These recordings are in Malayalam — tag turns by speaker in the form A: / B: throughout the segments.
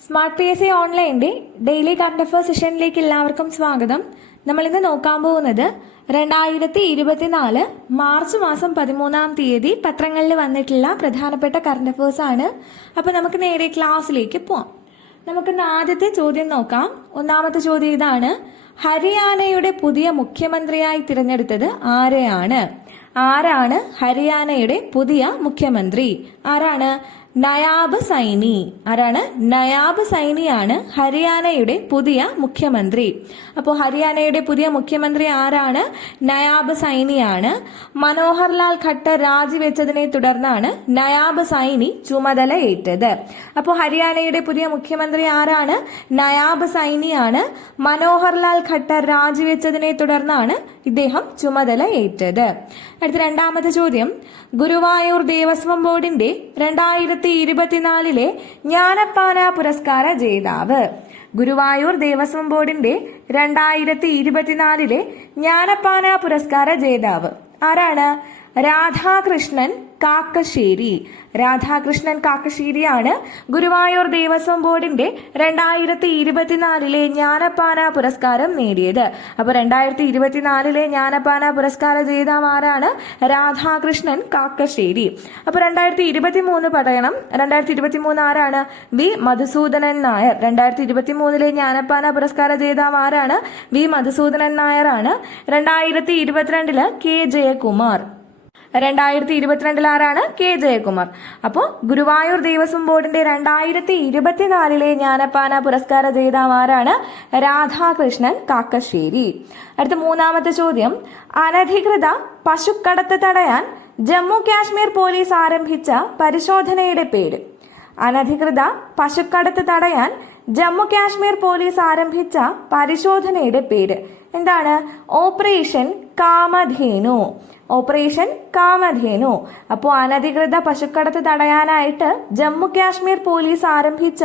A: സ്മാർട്ട് പി എസ് സി ഓൺലൈന്റെ ഡെയിലി കറണ്ട് അഫയേഴ്സ് സെഷനിലേക്ക് എല്ലാവർക്കും സ്വാഗതം. നമ്മൾ ഇന്ന് നോക്കാൻ പോകുന്നത് രണ്ടായിരത്തി ഇരുപത്തിനാല് മാർച്ച് മാസം പതിമൂന്നാം തീയതി പത്രങ്ങളിൽ വന്നിട്ടുള്ള പ്രധാനപ്പെട്ട കറണ്ട് അഫയേഴ്സ് ആണ്. അപ്പോൾ നമുക്ക് നേരെ ക്ലാസ്സിലേക്ക് പോവാം. നമുക്കിന്ന് ആദ്യത്തെ ചോദ്യം നോക്കാം. ഒന്നാമത്തെ ചോദ്യം ഇതാണ് ഹരിയാനയുടെ പുതിയ മുഖ്യമന്ത്രിയായി തിരഞ്ഞെടുത്തത് ആരെയാണ്? ആരാണ് ഹരിയാനയുടെ പുതിയ മുഖ്യമന്ത്രി? ആരാണ്? നയാബ് സൈനി. ആരാണ്? നയാബ് സൈനിയാണ് ഹരിയാനയുടെ പുതിയ മുഖ്യമന്ത്രി. അപ്പോൾ ഹരിയാനയുടെ പുതിയ മുഖ്യമന്ത്രി ആരാണ്? നയാബ് സൈനിയാണ്. മനോഹർലാൽ ഖട്ടർ രാജിവെച്ചതിനെ തുടർന്നാണ് നയാബ് സൈനി ചുമതലയേറ്റത് അപ്പോൾ ഹരിയാനയുടെ പുതിയ മുഖ്യമന്ത്രി ആരാണ്? നയാബ് സൈനിയാണ്. മനോഹർലാൽ ഖട്ടർ രാജിവെച്ചതിനെ തുടർന്നാണ് ഇദ്ദേഹം ചുമതലയേറ്റത് അടുത്ത രണ്ടാമത്തെ ചോദ്യം. ഗുരുവായൂർ ദേവസ്വം ബോർഡിന്റെ രണ്ടായിരത്തി ഇരുപത്തിനാലിലെ ജ്ഞാനപ്പാന പുരസ്കാര ജേതാവ്. ഗുരുവായൂർ ദേവസ്വം ബോർഡിന്റെ രണ്ടായിരത്തി ഇരുപത്തിനാലിലെ ജ്ഞാനപ്പാന പുരസ്കാര ജേതാവ്. ആരാണ്? രാധാകൃഷ്ണൻ കാക്കശ്ശേരി. രാധാകൃഷ്ണൻ കാക്കശ്ശേരിയാണ് ഗുരുവായൂർ ദേവസ്വം ബോർഡിന്റെ രണ്ടായിരത്തി ഇരുപത്തിനാലിലെ ജ്ഞാനപ്പാന പുരസ്കാരം നേടിയത്. അപ്പൊ രണ്ടായിരത്തി ഇരുപത്തിനാലിലെ ജ്ഞാനപ്പാന പുരസ്കാര ജേതാവാരാണ് രാധാകൃഷ്ണൻ കാക്കശ്ശേരി. അപ്പൊ രണ്ടായിരത്തി ഇരുപത്തി മൂന്ന് പറയണം. രണ്ടായിരത്തി ഇരുപത്തി മൂന്ന് ആരാണ്? വി. മധുസൂദനൻ നായർ. രണ്ടായിരത്തി ഇരുപത്തി മൂന്നിലെ ജ്ഞാനപ്പാന പുരസ്കാര ജേതാവ് ആരാണ്? വി. മധുസൂദനൻ നായർ ആണ്. രണ്ടായിരത്തി ഇരുപത്തിരണ്ടിൽ കെ. ജയകുമാർ. രണ്ടായിരത്തി ഇരുപത്തിരണ്ടിൽ ആരാണ് കെ ജയകുമാർ. അപ്പോൾ ഗുരുവായൂർ ദേവസ്വം ബോർഡിന്റെ രണ്ടായിരത്തി ഇരുപത്തിനാലിലെ ജ്ഞാനപ്പാന പുരസ്കാര ജേതാവ് ആരാണ് രാധാകൃഷ്ണൻ കാക്കശ്ശേരി. അടുത്ത മൂന്നാമത്തെ ചോദ്യം. അനധികൃത പശുക്കടത്ത് തടയാൻ ജമ്മു കാശ്മീർ പോലീസ് ആരംഭിച്ച പരിശോധനയുടെ പേര്. അനധികൃത പശുക്കടത്ത് തടയാൻ ജമ്മു കാശ്മീർ പോലീസ് ആരംഭിച്ച പരിശോധനയുടെ പേര്. എന്താണ്? ഓപ്പറേഷൻ കാമധേനു. ഓപ്പറേഷൻ കാമധേനു. അപ്പോൾ അനധികൃത പശുക്കടത്ത് തടയാനായിട്ട് ജമ്മു കാശ്മീർ പോലീസ് ആരംഭിച്ച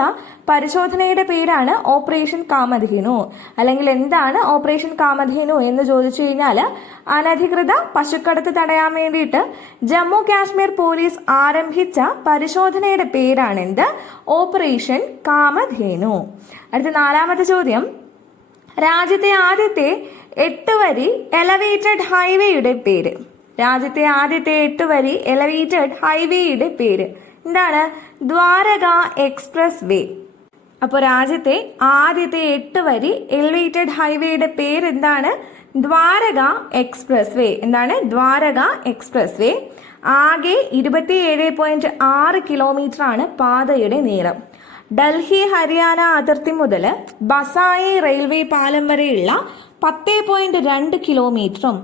A: പരിശോധനയുടെ പേരാണ് ഓപ്പറേഷൻ കാമധേനു. അല്ലെങ്കിൽ എന്താണ് ഓപ്പറേഷൻ കാമധേനു എന്ന് ചോദിച്ചു കഴിഞ്ഞാൽ അനധികൃത പശുക്കടത്ത് തടയാൻ വേണ്ടിയിട്ട് ജമ്മു കാശ്മീർ പോലീസ് ആരംഭിച്ച പരിശോധനയുടെ പേരാണ് എന്ത്? ഓപ്പറേഷൻ കാമധേനു. അടുത്ത നാലാമത്തെ ചോദ്യം. രാജ്യത്തെ ആദ്യത്തെ എട്ട് വരി എലവേറ്റഡ് ഹൈവേയുടെ പേര്. രാജ്യത്തെ ആദ്യത്തെ എട്ട് വരി എലവേറ്റഡ് ഹൈവേയുടെ പേര്. എന്താണ്? ദ്വാരക എക്സ്പ്രസ് വേ അപ്പോൾ രാജ്യത്തെ ആദ്യത്തെ എട്ട് വരി എലിവേറ്റഡ് ഹൈവേയുടെ പേര് എന്താണ്? ദ്വാരക എക്സ്പ്രസ് വേ എന്താണ്? ദ്വാരക എക്സ്പ്രസ് വേ ആകെ ഇരുപത്തിയേഴ് പോയിന്റ് ആറ് കിലോമീറ്റർ ആണ് പാതയുടെ നീളം. ഡൽഹി ഹരിയാന അതിർത്തി മുതൽ ബസായി റെയിൽവേ പാലം വരെയുള്ള പത്ത് പോയിന്റ് രണ്ട് കിലോമീറ്ററും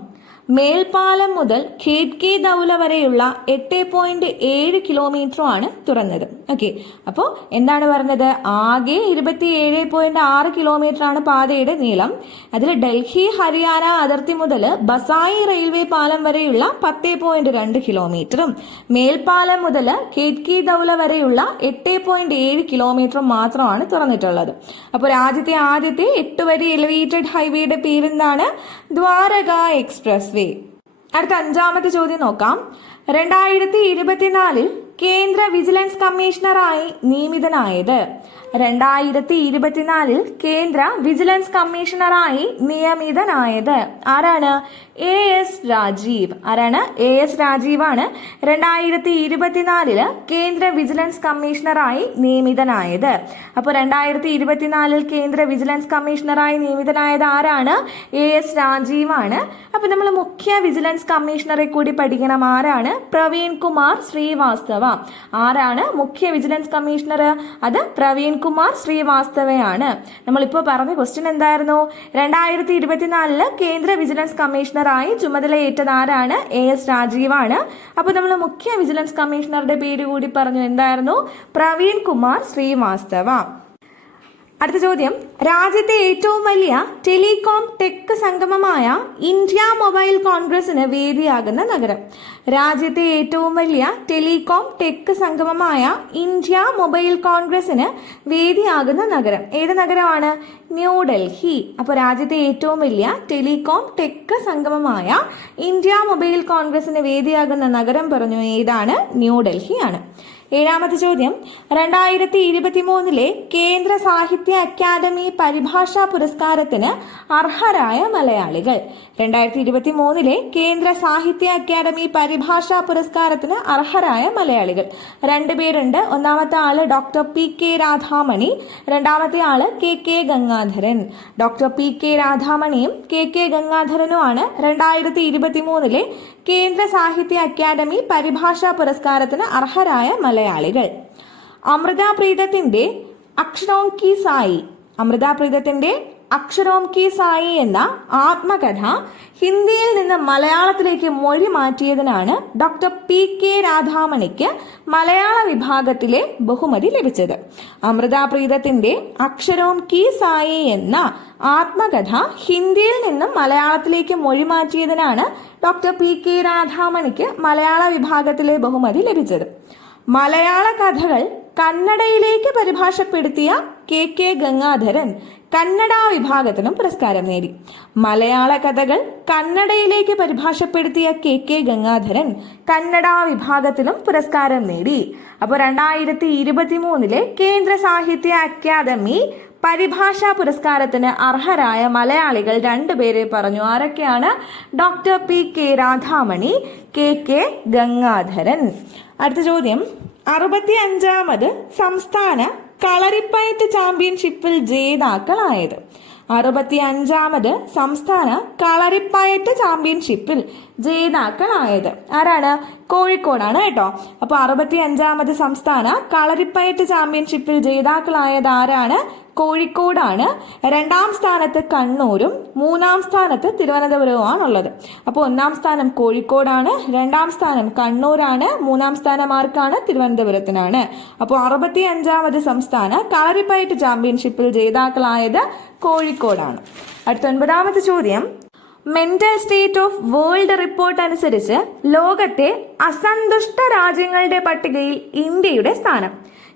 A: മേൽപാലം മുതൽ ഖേഡ്കെ ദൗല വരെയുള്ള എട്ട് പോയിന്റ് ഏഴ് കിലോമീറ്ററുമാണ് തുറന്നത്. ഓക്കെ അപ്പോൾ എന്താണ് പറഞ്ഞത്? ആകെ ഇരുപത്തിയേഴ് പോയിന്റ് ആറ് കിലോമീറ്റർ ആണ് പാതയുടെ നീളം. അതിൽ ഡൽഹി ഹരിയാന അതിർത്തി മുതൽ ബസായി റെയിൽവേ പാലം വരെയുള്ള പത്ത് പോയിന്റ് രണ്ട് കിലോമീറ്ററും മേൽപ്പാലം മുതൽ കേത്കി ദൗല വരെയുള്ള എട്ട് പോയിന്റ് ഏഴ് കിലോമീറ്ററും മാത്രമാണ് തുറന്നിട്ടുള്ളത്. അപ്പോൾ രാജ്യത്തെ ആദ്യത്തെ എട്ട് വരി എലിവേറ്റഡ് ഹൈവേയുടെ പേരെന്താണ്? ദ്വാരക എക്സ്പ്രസ് വേ അടുത്ത അഞ്ചാമത്തെ ചോദ്യം നോക്കാം. രണ്ടായിരത്തി ഇരുപത്തിനാലിൽ കേന്ദ്ര വിജിലൻസ് കമ്മീഷണറായി നിയമിതനായത്. രണ്ടായിരത്തി ഇരുപത്തിനാലിൽ കേന്ദ്ര വിജിലൻസ് കമ്മീഷണറായി നിയമിതനായത്. ആരാണ്? A S Rajeev. ആരാണ്? എ എസ് രാജീവാണ്. രണ്ടായിരത്തി ഇരുപത്തിനാലിൽ കേന്ദ്ര വിജിലൻസ് കമ്മീഷണറായി നിയമിതനായത്. അപ്പോൾ രണ്ടായിരത്തി ഇരുപത്തിനാലിൽ കേന്ദ്ര വിജിലൻസ് കമ്മീഷണറായി നിയമിതനായത് ആരാണ്? എ എസ് രാജീവാണ്. അപ്പോൾ നമ്മൾ മുഖ്യ വിജിലൻസ് കമ്മീഷണറെ കൂടി പഠിക്കണം. ആരാണ്? പ്രവീൺ കുമാർ ശ്രീവാസ്തവ. ആരാണ് മുഖ്യ വിജിലൻസ് കമ്മീഷണർ? അത് പ്രവീൺ കുമാർ ശ്രീവാസ്തവയാണ്. നമ്മളിപ്പോൾ പറഞ്ഞ ക്വസ്റ്റ്യൻ എന്തായിരുന്നു? രണ്ടായിരത്തി ഇരുപത്തിനാലിൽ കേന്ദ്ര വിജിലൻസ് കമ്മീഷണറായി ചുമതലയേറ്റത് ആരാണ്? എ എസ് രാജീവാണ്. അപ്പോൾ നമ്മൾ മുഖ്യ വിജിലൻസ് കമ്മീഷണറുടെ പേര് കൂടി പറഞ്ഞു. എന്തായിരുന്നു? പ്രവീൺ കുമാർ ശ്രീവാസ്തവ. അടുത്ത ചോദ്യം. രാജ്യത്തെ ഏറ്റവും വലിയ ടെലികോം ടെക് സംഗമമായ ഇന്ത്യ മൊബൈൽ കോൺഗ്രസിന് വേദിയാകുന്ന നഗരം. രാജ്യത്തെ ഏറ്റവും വലിയ ടെലികോം ടെക് സംഗമമായ ഇന്ത്യ മൊബൈൽ കോൺഗ്രസിന് വേദിയാകുന്ന നഗരം. ഏത് നഗരമാണ്? ന്യൂഡൽഹി. അപ്പോൾ രാജ്യത്തെ ഏറ്റവും വലിയ ടെലികോം ടെക് സംഗമമായ ഇന്ത്യ മൊബൈൽ കോൺഗ്രസിന് വേദിയാകുന്ന നഗരം പറഞ്ഞു ഏതാണ്? ന്യൂഡൽഹിയാണ്. ഏഴാമത്തെ ചോദ്യം രണ്ടായിരത്തി ഇരുപത്തി മൂന്നിലെ കേന്ദ്ര സാഹിത്യ അക്കാദമി പരിഭാഷാ പുരസ്കാരത്തിന് അർഹരായ മലയാളികൾ. രണ്ടായിരത്തി ഇരുപത്തി മൂന്നിലെ കേന്ദ്ര സാഹിത്യ അക്കാദമി പരിഭാഷാ പുരസ്കാരത്തിന് അർഹരായ മലയാളികൾ. രണ്ടുപേരുണ്ട് ഒന്നാമത്തെ ആൾ ഡോക്ടർ പി കെ രാധാമണി. രണ്ടാമത്തെ ആൾ K K Gangadharan. Doctor P K രാധാമണിയും K K ഗംഗാധരനുമാണ് രണ്ടായിരത്തി ഇരുപത്തി മൂന്നിലെ കേന്ദ്ര സാഹിത്യ അക്കാദമി പരിഭാഷാ പുരസ്കാരത്തിന് അർഹരായ മലയാളികൾ. അമൃത പ്രീതത്തിന്റെ സായി. അമൃത പ്രീതത്തിന്റെ അക്ഷരോം കി സായി എന്ന ആത്മകഥ ഹിന്ദിയിൽ നിന്ന് മലയാളത്തിലേക്ക് മൊഴി മാറ്റിയതിനാണ് ഡോക്ടർ പി കെ രാധാമണിക്ക് മലയാള വിഭാഗത്തിലെ ബഹുമതി ലഭിച്ചത്. അമൃത പ്രീതത്തിന്റെ അക്ഷരോം കി സായി എന്ന ആത്മകഥ ഹിന്ദിയിൽ നിന്നും മലയാളത്തിലേക്ക് മൊഴി മാറ്റിയതിനാണ് ഡോക്ടർ പി കെ രാധാമണിക്ക് മലയാള വിഭാഗത്തിലെ ബഹുമതി ലഭിച്ചത്. മലയാള കഥകൾ കന്നഡയിലേക്ക് പരിഭാഷപ്പെടുത്തിയ കെ കെ ഗംഗാധരൻ കന്നഡ വിഭാഗത്തിനും പുരസ്കാരം നേടി. മലയാള കഥകൾ കന്നഡയിലേക്ക് പരിഭാഷപ്പെടുത്തിയ കെ കെ ഗംഗാധരൻ കന്നഡ വിഭാഗത്തിലും പുരസ്കാരം നേടി. അപ്പോൾ രണ്ടായിരത്തി ഇരുപത്തി മൂന്നിലെ കേന്ദ്ര സാഹിത്യ അക്കാദമി പരിഭാഷാ പുരസ്കാരത്തിന് അർഹരായ മലയാളികൾ രണ്ടുപേരെ പറഞ്ഞു. ആരൊക്കെയാണ്? Doctor P K Radhamani K K Gangadharan. അടുത്ത ചോദ്യം. അറുപത്തി അഞ്ചാമത് സംസ്ഥാന കളറിപ്പയറ്റ് ചാമ്പ്യൻഷിപ്പിൽ ജേതാക്കളായത്. അറുപത്തി അഞ്ചാമത് സംസ്ഥാന കളരിപ്പയറ്റ് ചാമ്പ്യൻഷിപ്പിൽ ജേതാക്കളായത്. ആരാണ്? കോഴിക്കോടാണ് കേട്ടോ. അപ്പൊ അറുപത്തി അഞ്ചാമത് സംസ്ഥാന കളരിപ്പയറ്റ് ചാമ്പ്യൻഷിപ്പിൽ ജേതാക്കളായത് ആരാണ്? കോഴിക്കോടാണ്. രണ്ടാം സ്ഥാനത്ത് കണ്ണൂരും മൂന്നാം സ്ഥാനത്ത് തിരുവനന്തപുരവുമാണുള്ളത്. അപ്പോൾ ഒന്നാം സ്ഥാനം കോഴിക്കോടാണ് രണ്ടാം സ്ഥാനം കണ്ണൂരാണ് മൂന്നാം സ്ഥാനം ആർക്കാണ്? തിരുവനന്തപുരത്തിനാണ്. അപ്പോൾ അറുപത്തി അഞ്ചാമത് സംസ്ഥാന കളരിപ്പയറ്റ് ചാമ്പ്യൻഷിപ്പിൽ ജേതാക്കളായത് കോഴിക്കോടാണ്. അടുത്ത ഒൻപതാമത്തെ ചോദ്യം. Mental state of world report അനുസരിച്ച് ലോകത്തെ അസന്തുഷ്ട രാജ്യങ്ങളുടെ പട്ടികയിൽ ഇന്ത്യയുടെ സ്ഥാനം.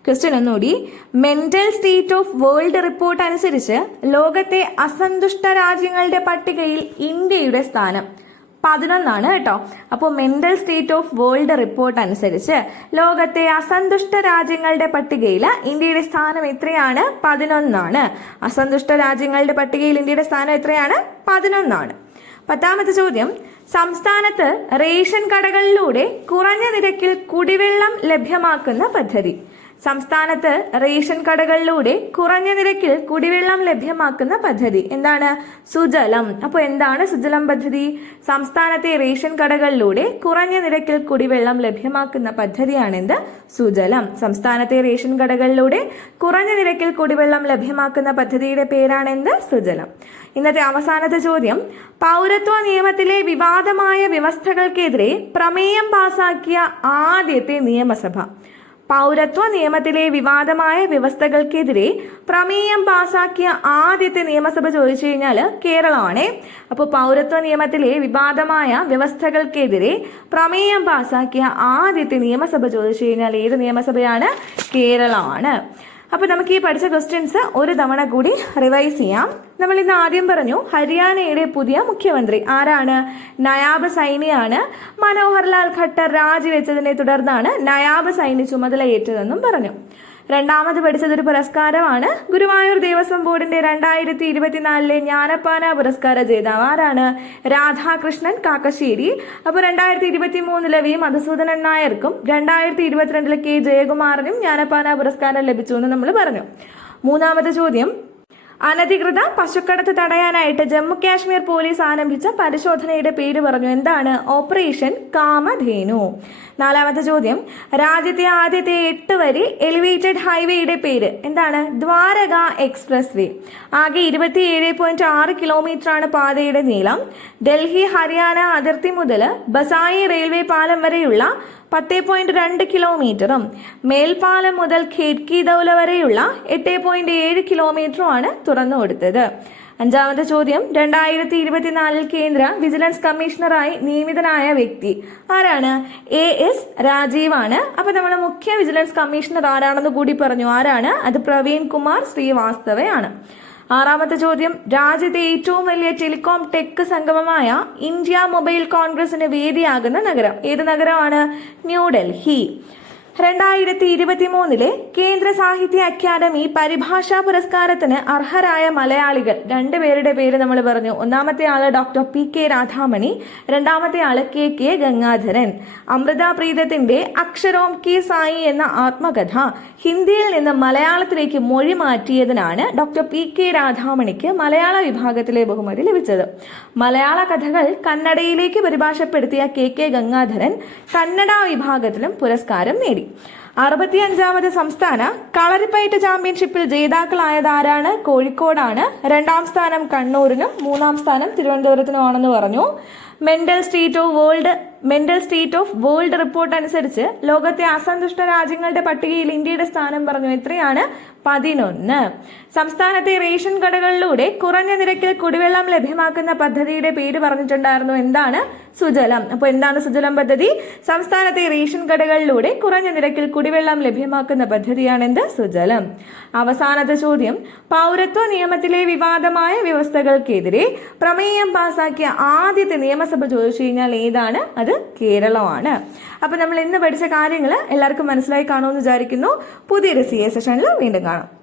A: ക്വസ്റ്റ്യൻ ഒന്നുകൂടി. Mental state of world report അനുസരിച്ച് ലോകത്തെ അസന്തുഷ്ട രാജ്യങ്ങളുടെ പട്ടികയിൽ ഇന്ത്യയുടെ സ്ഥാനം. പതിനൊന്നാണ് കേട്ടോ. അപ്പോൾ mental state of world report അനുസരിച്ച് ലോകത്തെ അസന്തുഷ്ട രാജ്യങ്ങളുടെ പട്ടികയിൽ ഇന്ത്യയുടെ സ്ഥാനം എത്രയാണ്? പതിനൊന്നാണ്. അസന്തുഷ്ട രാജ്യങ്ങളുടെ പട്ടികയിൽ ഇന്ത്യയുടെ സ്ഥാനം എത്രയാണ്? പതിനൊന്നാണ്. പത്താമത്തെ ചോദ്യം. സംസ്ഥാനത്ത് റേഷൻ കടകളിലൂടെ കുറഞ്ഞ നിരക്കിൽ കുടിവെള്ളം ലഭ്യമാക്കുന്ന പദ്ധതി. സംസ്ഥാനത്ത് റേഷൻ കടകളിലൂടെ കുറഞ്ഞ നിരക്കിൽ കുടിവെള്ളം ലഭ്യമാക്കുന്ന പദ്ധതി. എന്താണ്? സുജലം. അപ്പോൾ എന്താണ് സുജലം പദ്ധതി? സംസ്ഥാനത്തെ റേഷൻ കടകളിലൂടെ കുറഞ്ഞ നിരക്കിൽ കുടിവെള്ളം ലഭ്യമാക്കുന്ന പദ്ധതിയാണെന്ത്? സുജലം. സംസ്ഥാനത്തെ റേഷൻ കടകളിലൂടെ കുറഞ്ഞ നിരക്കിൽ കുടിവെള്ളം ലഭ്യമാക്കുന്ന പദ്ധതിയുടെ പേരാണെന്ത്? സുജലം. ഇന്നത്തെ അവസാനത്തെ ചോദ്യം. പൗരത്വ നിയമത്തിലെ വിവാദമായ വ്യവസ്ഥകൾക്കെതിരെ പ്രമേയം പാസാക്കിയ ആദ്യത്തെ നിയമസഭ. പൗരത്വ നിയമത്തിലെ വിവാദമായ വ്യവസ്ഥകൾക്കെതിരെ പ്രമേയം പാസാക്കിയ ആദ്യത്തെ നിയമസഭ ചോദിച്ചു കഴിഞ്ഞാൽ കേരളമാണേ. അപ്പോൾ പൗരത്വ നിയമത്തിലെ വിവാദമായ വ്യവസ്ഥകൾക്കെതിരെ പ്രമേയം പാസാക്കിയ ആദ്യത്തെ നിയമസഭ ചോദിച്ചു കഴിഞ്ഞാൽ ഏത് നിയമസഭയാണ്? കേരളമാണ്. അപ്പോൾ നമുക്ക് ഈ പഠിച്ച ക്വസ്റ്റ്യൻസ് ഒരു തവണ കൂടി റിവൈസ് ചെയ്യാം. നമ്മൾ ഇന്ന് ആദ്യം പറഞ്ഞു ഹരിയാനയുടെ പുതിയ മുഖ്യമന്ത്രി ആരാണ്? നയാബ് സൈനിയാണ്. മനോഹർലാൽ ഖട്ടർ രാജിവെച്ചതിനെ തുടർന്നാണ് നയാബ് സൈനി ചുമതലയേറ്റതെന്നും പറഞ്ഞു. രണ്ടാമത് പഠിച്ചതൊരു പുരസ്കാരമാണ് ഗുരുവായൂർ ദേവസ്വം ബോർഡിന്റെ രണ്ടായിരത്തി ഇരുപത്തിനാലിലെ ജ്ഞാനപ്പാന പുരസ്കാര ജേതാവ്. ആരാണ്? രാധാകൃഷ്ണൻ കാക്കശ്ശേരി. അപ്പോൾ രണ്ടായിരത്തി ഇരുപത്തി മൂന്നിലെ വി. മധുസൂദനൻ നായർക്കും രണ്ടായിരത്തി ഇരുപത്തിരണ്ടിലെ കെ. ജയകുമാറിനും ജ്ഞാനപ്പാന പുരസ്കാരം ലഭിച്ചു എന്ന് നമ്മൾ പറഞ്ഞു. മൂന്നാമത്തെ ചോദ്യം. അനധികൃത പശുക്കടത്ത് തടയാനായിട്ട് ജമ്മു കാശ്മീർ പോലീസ് ആരംഭിച്ച പരിശോധനയുടെ പേര് പറഞ്ഞു. എന്താണ്? ഓപ്പറേഷൻ കാമധേനു. നാലാമത്തെ ചോദ്യം. രാജ്യത്തെ ആദ്യത്തെ എട്ട് വരി എലിവേറ്റഡ് ഹൈവേയുടെ പേര് എന്താണ്? ദ്വാരക എക്സ്പ്രസ് വേ ആകെ ഇരുപത്തിയേഴ് പോയിന്റ് ആറ് കിലോമീറ്റർ ആണ് പാതയുടെ നീളം. ഡൽഹി ഹരിയാന അതിർത്തി മുതൽ ബസായി റെയിൽവേ പാലം വരെയുള്ള പത്ത് പോയിന്റ് രണ്ട് കിലോമീറ്ററും മേൽപ്പാലം മുതൽ ഖേഡ്കി ദൗല വരെയുള്ള എട്ട് പോയിന്റ് ഏഴ് കിലോമീറ്ററുമാണ് തുറന്നു കൊടുത്തത് അഞ്ചാമത്തെ ചോദ്യം രണ്ടായിരത്തി ഇരുപത്തിനാലിൽ കേന്ദ്ര വിജിലൻസ് കമ്മീഷണറായി നിയമിതനായ വ്യക്തി ആരാണ്? എ എസ് രാജീവ് ആണ് അപ്പൊ നമ്മുടെ മുഖ്യ വിജിലൻസ് കമ്മീഷണർ ആരാണെന്ന് കൂടി പറഞ്ഞു. ആരാണ്? അത് പ്രവീൺ കുമാർ ശ്രീവാസ്തവയാണ്. ആറാമത്തെ ചോദ്യം. രാജ്യത്തെ ഏറ്റവും വലിയ ടെലികോം ടെക് സംഗമമായ ഇന്ത്യ മൊബൈൽ കോൺഗ്രസിന് വേദിയാകുന്ന നഗരം. ഏത് നഗരമാണ്? ന്യൂഡൽഹി രണ്ടായിരത്തി ഇരുപത്തി മൂന്നിലെ കേന്ദ്ര സാഹിത്യ അക്കാദമി പരിഭാഷാ പുരസ്കാരത്തിന് അർഹരായ മലയാളികൾ രണ്ടുപേരുടെ പേര് നമ്മൾ പറഞ്ഞു. ഒന്നാമത്തെ ആൾ ഡോക്ടർ പി കെ രാധാമണി രണ്ടാമത്തെ ആൾ കെ കെ ഗംഗാധരൻ. അമൃത പ്രീതത്തിന്റെ അക്ഷരോം കെ സായി എന്ന ആത്മകഥ ഹിന്ദിയിൽ നിന്ന് മലയാളത്തിലേക്ക് മൊഴി മാറ്റിയതിനാണ് ഡോക്ടർ പി കെ രാധാമണിക്ക് മലയാള വിഭാഗത്തിലെ ബഹുമതി ലഭിച്ചത്. മലയാള കഥകൾ കന്നഡയിലേക്ക് പരിഭാഷപ്പെടുത്തിയ കെ കെ ഗംഗാധരൻ കന്നഡ വിഭാഗത്തിലും പുരസ്കാരം നേടി. അറുപത്തിയഞ്ചാമത് സംസ്ഥാന കളരിപ്പയറ്റ് ചാമ്പ്യൻഷിപ്പിൽ ജേതാക്കളായത് ആരാണ് കോഴിക്കോടാണ്. രണ്ടാം സ്ഥാനം കണ്ണൂരിനും മൂന്നാം സ്ഥാനം തിരുവനന്തപുരത്തിനുമാണെന്ന് പറഞ്ഞു. Mental state of world mental state of world report അനുസരിച്ച് ലോകത്തെ അസന്തുഷ്ട രാജ്യങ്ങളുടെ പട്ടികയിൽ ഇന്ത്യയുടെ സ്ഥാനം പറഞ്ഞു. എത്രയാണ്? പതിനൊന്ന്. സംസ്ഥാനത്തെ റേഷൻ കടകളിലൂടെ കുറഞ്ഞ നിരക്കിൽ കുടിവെള്ളം ലഭ്യമാക്കുന്ന പദ്ധതിയുടെ പേര് പറഞ്ഞിട്ടുണ്ടായിരുന്നു. എന്താണ്? സുജലം. അപ്പോൾ എന്താണ് സുജലം പദ്ധതി? സംസ്ഥാനത്തെ റേഷൻ കടകളിലൂടെ കുറഞ്ഞ നിരക്കിൽ കുടിവെള്ളം ലഭ്യമാക്കുന്ന പദ്ധതിയാണ് എന്ത്? സുജലം. അവസാനത്തെ ചോദ്യം. പൗരത്വ നിയമത്തിലെ വിവാദമായ വ്യവസ്ഥകൾക്കെതിരെ പ്രമേയം പാസാക്കിയ ആദ്യത്തെ നിയമസഭ ചോദിച്ചു കഴിഞ്ഞാൽ ഏതാണ്? അത് കേരളമാണ്. അപ്പൊ നമ്മൾ ഇന്ന് പഠിച്ച കാര്യങ്ങൾ എല്ലാവർക്കും മനസ്സിലായി കാണുമെന്ന് വിചാരിക്കുന്നു. പുതിയൊരു സി എ സെഷനിൽ വീണ്ടും കാണാം.